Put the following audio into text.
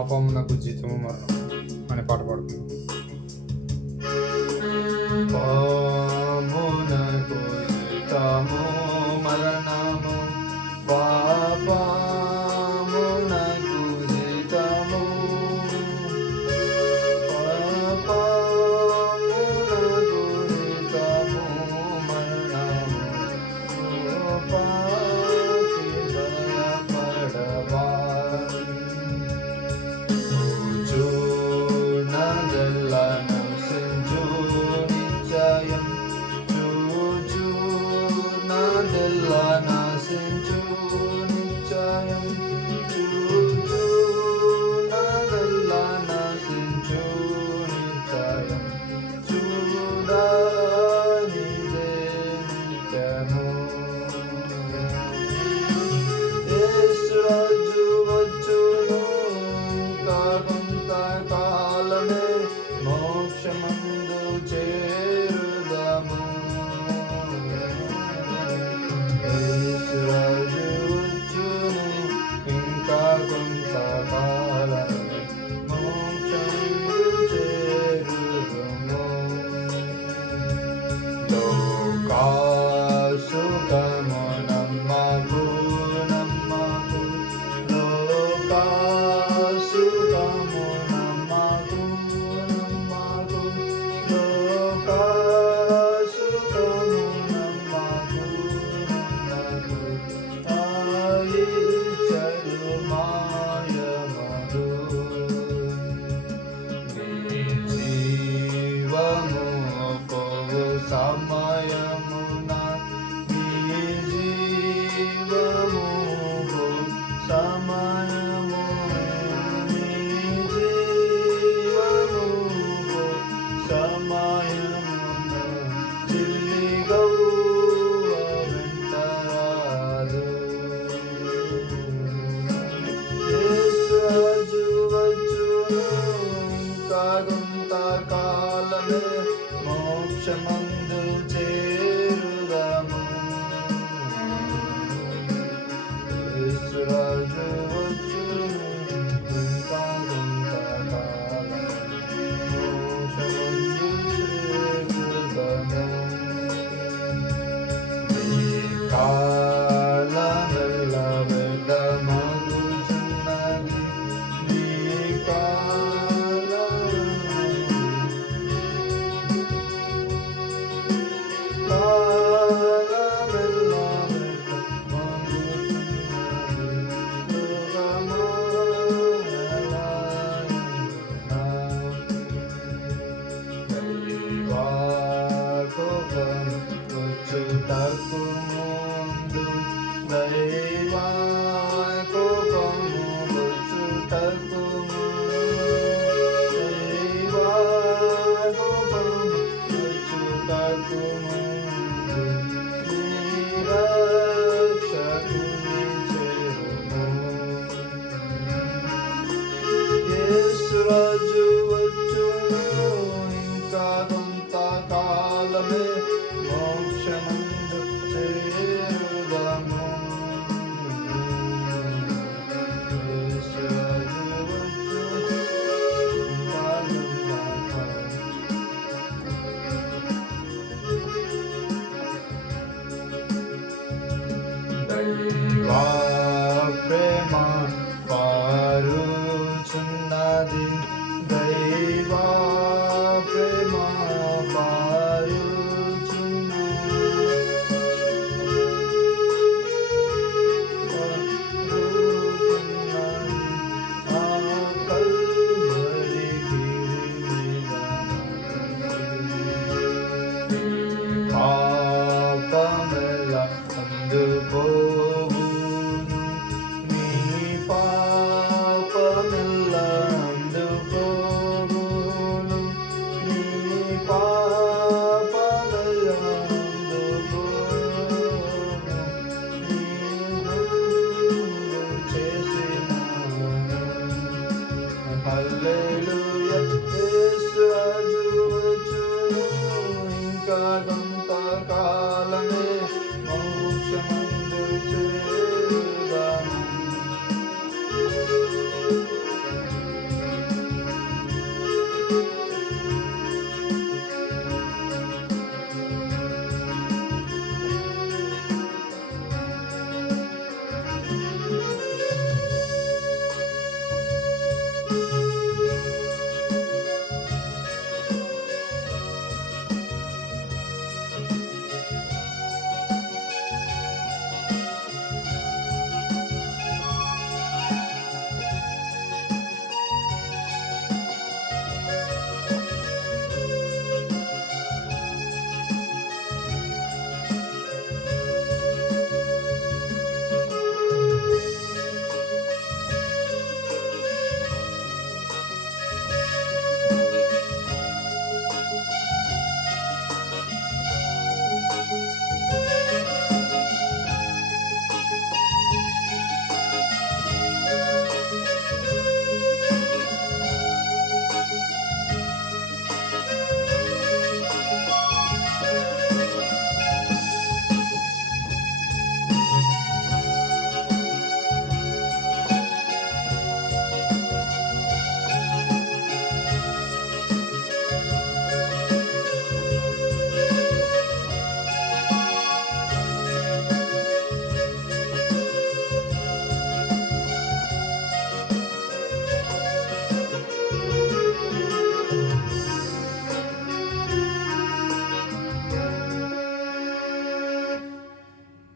పాపమునకు జీతము మరణం అనే పాట పాడుతున్నాం. పాపమునకు జీతము మరణము, పాపమునకు జీతము, పాపమునకు జీతము మరణము, పాపి భయపడవా, చూచునదెల్ల నశించు నిశ్చయం, చూచునదెల్ల నశించు నిశ్చయం, చూచునదెల్ల నశించు నిశ్చయం, చూడనిదే నిత్యము. యేసురాజు వచ్చును కొంతకాలమే, మోక్షమందు చేరుదము. యేసురాజు వచ్చును ఇంకా కొంతకాలమే, మోక్షమందు చేరుదము. లోకాసుఖము నమ్మకు నమ్మకు, లోకాసుఖము నమ్మకు నమ్మకు, లోకాసుఖము నమ్మకు నమ్మకు, ఆయిచ్చరు మాయమగు. నీ జీవము పోవు సమయమున, నీ జీవము పోవు సమయము, నీ జీవము పోవు సమయమున, చిల్లిగవ్వ వెంటరాదు. యేసురాజు వచ్చును ఇంకా కొంతకాలమే, మోక్షమందు చేరుదము. యేసురాజు వచ్చును ఇంకా కొంతకాలమే, మోక్షమందు చేరుదము. ఈ కాలమెల్ల వ్యర్థమగుచున్నది, ఈ కాలమెల్ల వ్యర్థమగుచున్నది, దైవకోపము వచ్చుటకు ముందు, దైవకోపము వచ్చుటకు ముందు, దైవకోపము వచ్చుటకు ముందు, నీ రక్షకుని చేరుము. యేసురాజు వచ్చును ఇంకా కొంతకాలమే, మోక్షమందు చేరుదము. యేసురాజు వచ్చును ఇంకా కొంతకాలమే. దైవ ప్రేమ పారుచున్నది, దైవ ప్రేమ పారుచున్నది, ఆ కల్వరి గిరి మీద పాపమెల్ల అందుకో